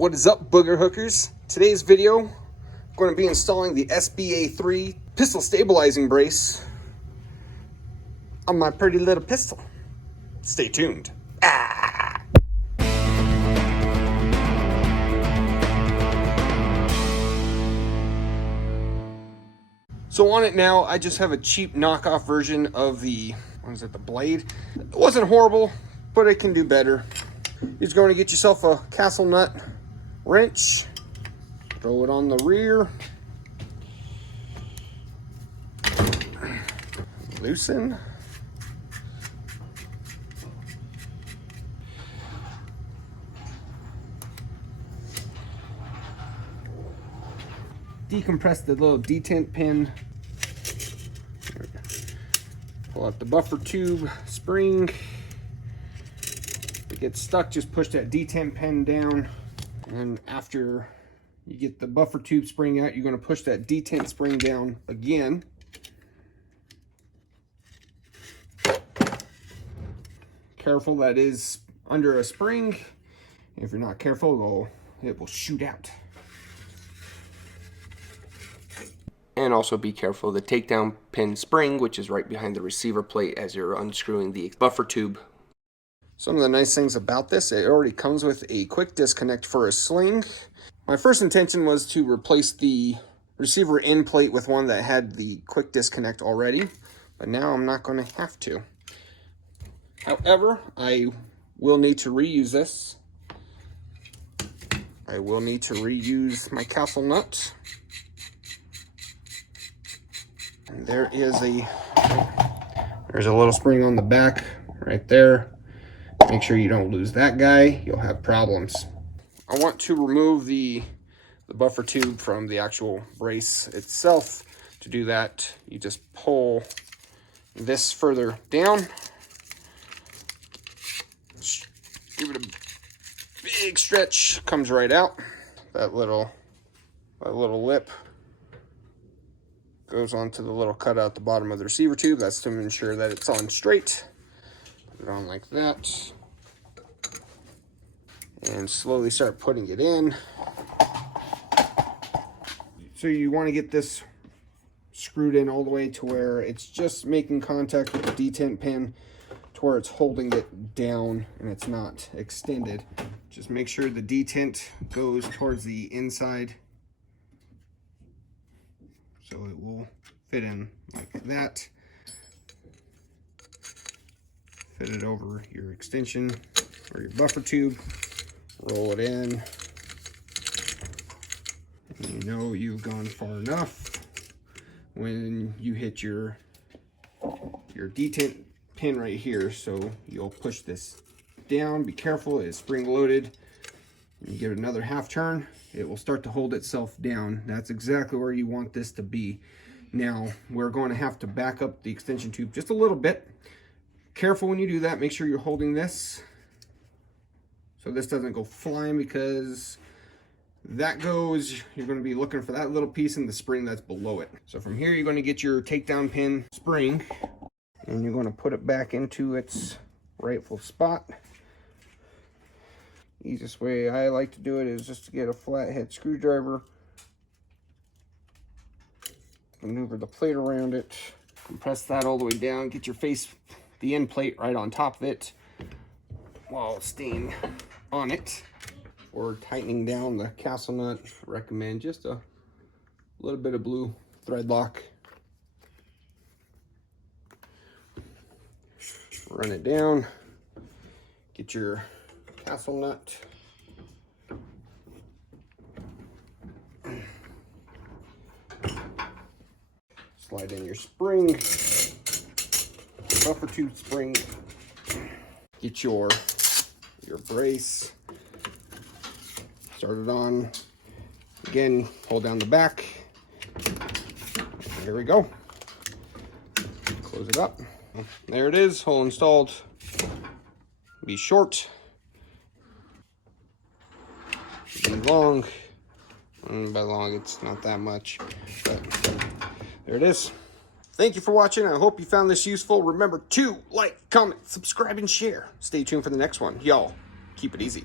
What is up, booger hookers? Today's video, I'm going to be installing the SBA3 pistol stabilizing brace on my pretty little pistol. Stay tuned. So on it now, I just have a cheap knockoff version of the, what is it, the blade? It wasn't horrible, but it can do better. You're just going to get yourself a castle nut wrench, throw it on the rear, loosen, decompress the little detent pin, pull out the buffer tube spring. If it gets stuck, just push that detent pin down, and after you get the buffer tube spring out, you're going to push that detent spring down again. Careful, that is under a spring. If you're not careful, it will shoot out. And also be careful, the takedown pin spring, which is right behind the receiver plate as you're unscrewing the buffer tube. Some of the nice things about this, it already comes with a quick disconnect for a sling. My first intention was to replace the receiver end plate with one that had the quick disconnect already, but now I'm not going to have to. However, I will need to reuse this. I will need to reuse my castle nut. And there's a little spring on the back right there. Make sure you don't lose that guy. You'll have problems. I want to remove the buffer tube from the actual brace itself. To do that, you just pull this further down. Give it a big stretch, comes right out. That little lip goes onto the little cutout at the bottom of the receiver tube. That's to ensure that it's on straight. Put it on like that. And slowly start putting it in. So you want to get this screwed in all the way to where it's just making contact with the detent pin, to where it's holding it down and it's not extended. Just make sure the detent goes towards the inside, so it will fit in like that. Fit it over your extension or your buffer tube. Roll it in. And you know you've gone far enough when you hit your detent pin right here. So you'll push this down. Be careful, it's spring loaded. You give it another half turn, it will start to hold itself down. That's exactly where you want this to be. Now we're going to have to back up the extension tube just a little bit. Careful when you do that. Make sure you're holding this so this doesn't go flying, because that goes, you're going to be looking for that little piece in the spring that's below it. So from here, you're going to get your takedown pin spring, and you're going to put it back into its rightful spot. Easiest way I like to do it is just to get a flathead screwdriver, maneuver the plate around it, compress that all the way down, get your the end plate right on top of it while staying on it. Or tightening down the castle nut, recommend just a little bit of blue thread lock. Run it down, get your castle nut, slide in your spring, buffer tube spring, get your brace, start it on. Again, hold down the back. There we go. Close it up. There it is, hole installed. Be short, be long. And by long, it's not that much, but there it is. Thank you for watching. I hope you found this useful. Remember to like, comment, subscribe, and share. Stay tuned for the next one. Y'all, keep it easy.